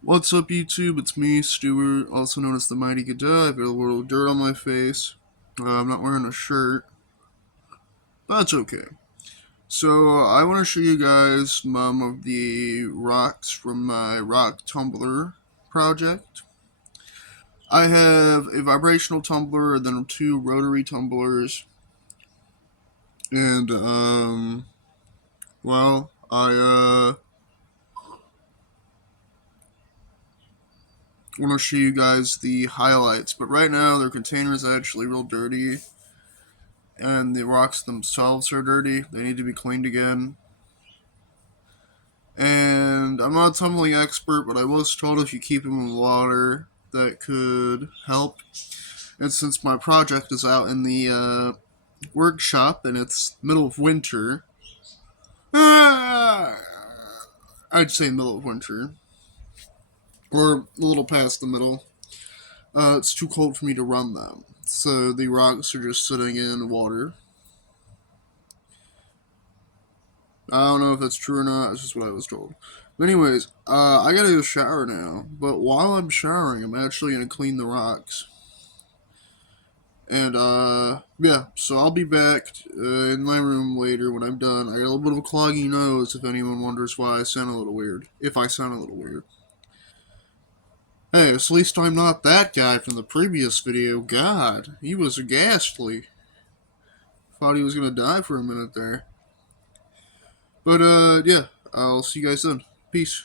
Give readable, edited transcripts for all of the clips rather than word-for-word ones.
What's up, YouTube? It's me, Stuart, also known as the Mighty Gada. I've got a little dirt on my face. I'm not wearing a shirt, but that's okay. So, I want to show you guys some of the rocks from my rock tumbler project. I have a vibrational tumbler and then two rotary tumblers. And, I want to show you guys the highlights. But right now, their container is actually real dirty and the rocks themselves are dirty. They need to be cleaned again. And I'm not a tumbling expert, but I was told if you keep them in water, that could help. And since my project is out in the workshop and it's middle of winter, I'd say middle of winter, or a little past the middle, it's too cold for me to run them. So the rocks are just sitting in water. I don't know if that's true or not. It's just what I was told. But anyways, I gotta go shower now. But while I'm showering, I'm actually gonna clean the rocks. And yeah. So I'll be back in my room later when I'm done. I got a little bit of a cloggy nose. If anyone wonders why I sound a little weird, if I sound a little weird. Hey, at least I'm not that guy from the previous video. God, he was ghastly. Thought he was gonna die for a minute there. But yeah. I'll see you guys then. Peace.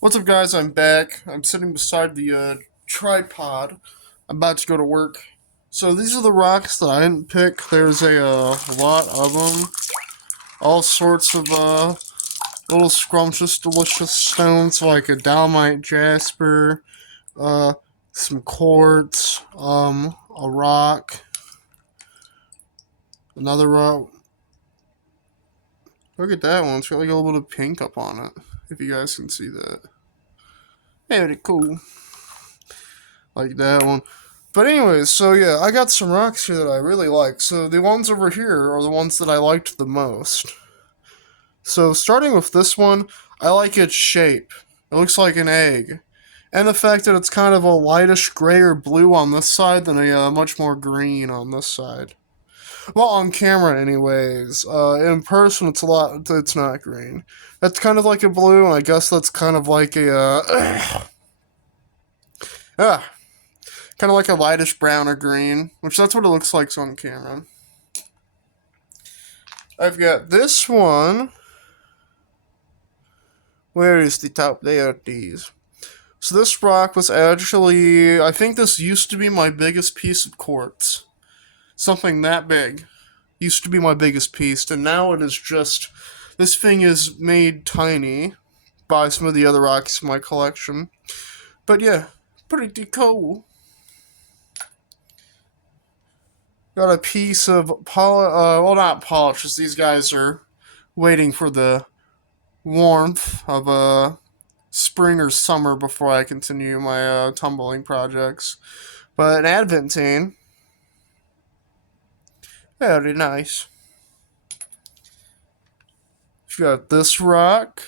What's up, guys? I'm back. I'm sitting beside the tripod. I'm about to go to work. So these are the rocks that I didn't pick. There's a lot of them. All sorts of little scrumptious, delicious stones like a dolomite jasper, uh, some quartz, a rock, another rock. Look at that one. It's got like a little bit of pink up on it. If you guys can see that. Very cool. Like that one. But anyways, so yeah, I got some rocks here that I really like. So the ones over here are the ones that I liked the most. So starting with this one, I like its shape. It looks like an egg. And the fact that it's kind of a lightish gray or blue on this side than a much more green on this side. Well, on camera, anyways. In person, it's not green. That's kind of like a blue, and I guess that's kind of like a, ah, kind of like a lightish brown or green, which that's what it looks like on camera. I've got this one. Where is the top? There it is. So this rock was actually, I think this used to be my biggest piece of quartz. Something that big. Used to be my biggest piece, and now it is just, this thing is made tiny by some of the other rocks in my collection. But yeah, pretty cool. Got a piece of well, not polish, just these guys are waiting for the warmth of spring or summer before I continue my tumbling projects. But an adventine, very nice. You got this rock.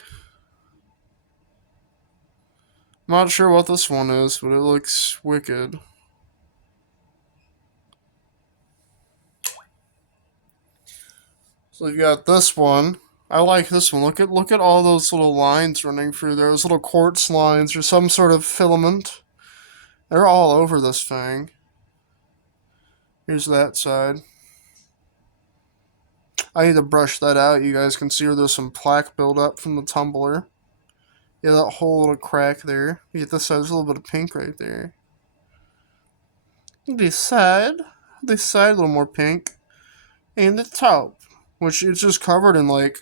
I'm not sure what this one is, but it looks wicked. So you got this one. I like this one. Look at all those little lines running through there. Those little quartz lines or some sort of filament. They're all over this thing. Here's that side. I need to brush that out. You guys can see where there's some plaque buildup from the tumbler. Yeah, that whole little crack there. You get this side, there's a little bit of pink right there. This side, a little more pink. And the top, which is just covered in like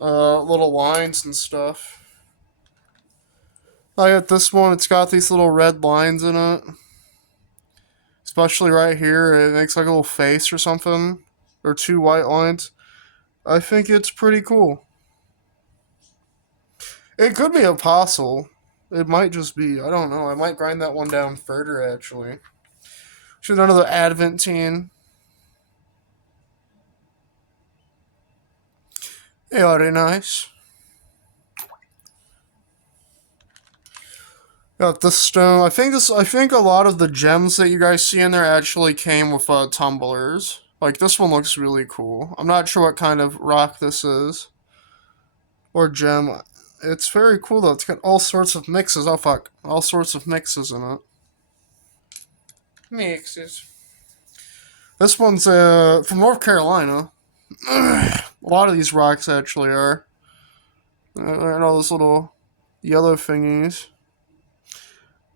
little lines and stuff. I got this one. It's got these little red lines in it, especially right here. It makes like a little face or something, or two white lines. I think it's pretty cool. It could be a apostle. It might just be. I don't know. I might grind that one down further actually. Should another adventine. Very nice. Got this stone. I think a lot of the gems that you guys see in there actually came with tumblers. Like this one looks really cool. I'm not sure what kind of rock this is or gem. It's very cool though. It's got all sorts of mixes. Oh fuck, all sorts of mixes in it. Mixes. This one's from North Carolina. A lot of these rocks actually are. And all those little yellow thingies.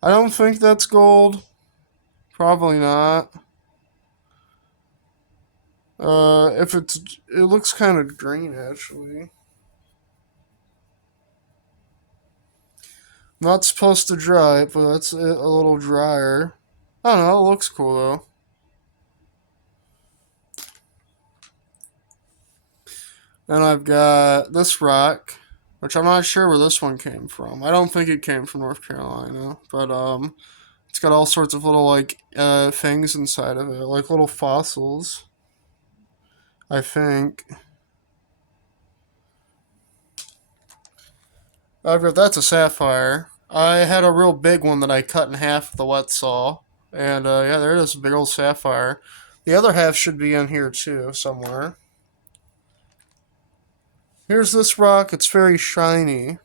I don't think that's gold. Probably not. If it looks kind of green actually. Not supposed to dry it, but that's a little drier. I don't know, it looks cool though. Then I've got this rock, which I'm not sure where this one came from. I don't think it came from North Carolina, but it's got all sorts of little like things inside of it, like little fossils. I think. That's a sapphire. I had a real big one that I cut in half with the wet saw, and yeah, there it is, a big old sapphire. The other half should be in here too, somewhere. Here's this rock. It's very shiny.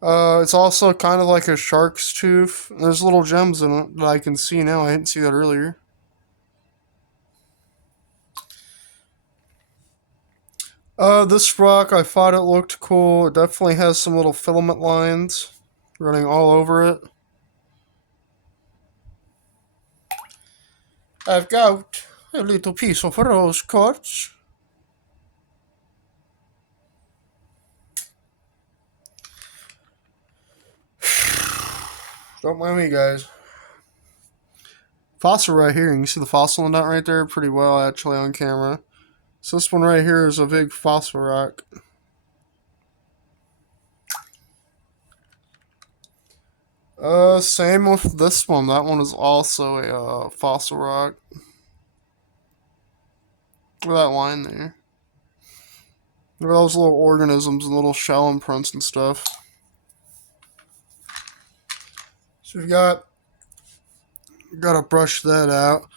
It's also kind of like a shark's tooth. There's little gems in it that I can see now. I didn't see that earlier. This rock, I thought it looked cool. It definitely has some little filament lines running all over it. I've got a little piece of rose quartz. Don't mind me, guys. Fossil right here. You can see the fossil in that right there pretty well, actually, on camera. So this one right here is a big fossil rock. Same with this one. That one is also a fossil rock. Look at that line there. Look at those little organisms and little shell imprints and stuff. So we've gotta brush that out.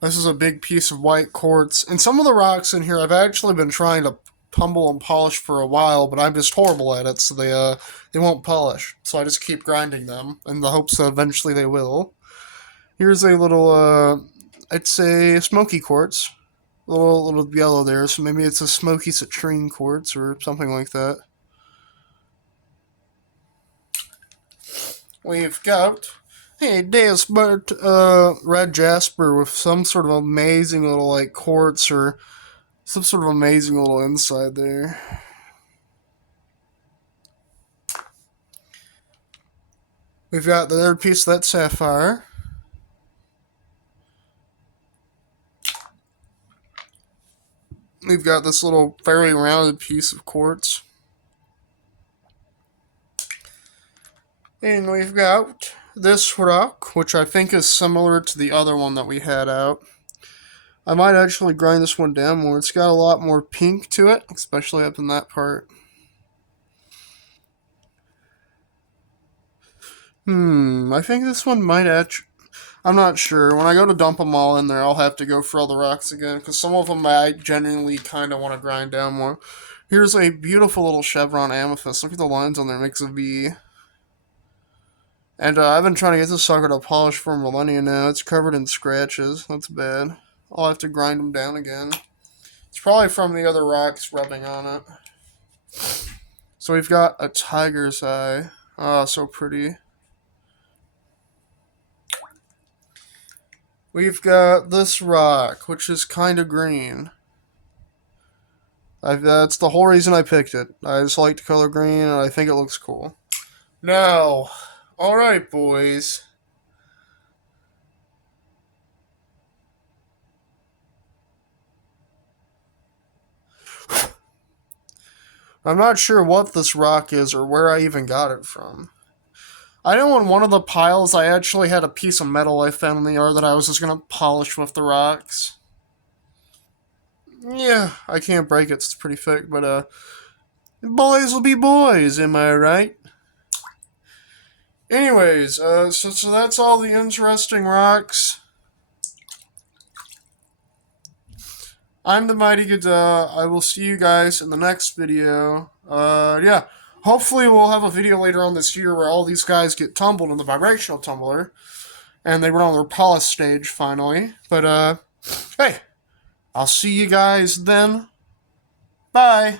This is a big piece of white quartz. And some of the rocks in here I've actually been trying to tumble and polish for a while, but I'm just horrible at it, so they won't polish. So I just keep grinding them in the hopes that eventually they will. Here's a little I'd say smoky quartz. A little yellow there, so maybe it's a smoky citrine quartz or something like that. We've got a desert red jasper with some sort of amazing little like quartz or some sort of amazing little inside there. We've got the other piece of that sapphire. We've got this little fairly rounded piece of quartz. And we've got this rock, which I think is similar to the other one that we had out. I might actually grind this one down more. It's got a lot more pink to it, especially up in that part. I think this one might actually... I'm not sure. When I go to dump them all in there, I'll have to go for all the rocks again, because some of them I genuinely kind of want to grind down more. Here's a beautiful little chevron amethyst. Look at the lines on there. It makes a V. And I've been trying to get this sucker to polish for a millennia now. It's covered in scratches. That's bad. I'll have to grind them down again. It's probably from the other rocks rubbing on it. So we've got a tiger's eye. Ah, so pretty. We've got this rock, which is kind of green. That's the whole reason I picked it. I just like the color green, and I think it looks cool. Now, alright, boys. I'm not sure what this rock is or where I even got it from. I know in one of the piles I actually had a piece of metal I found in the yard that I was just gonna polish with the rocks. Yeah, I can't break it, it's pretty thick, but boys will be boys, am I right? Anyways, so that's all the interesting rocks. I'm the Mighty Gada. I will see you guys in the next video. Yeah. Hopefully we'll have a video later on this year where all these guys get tumbled in the vibrational tumbler. And they run on their polish stage, finally. But, hey. I'll see you guys then. Bye.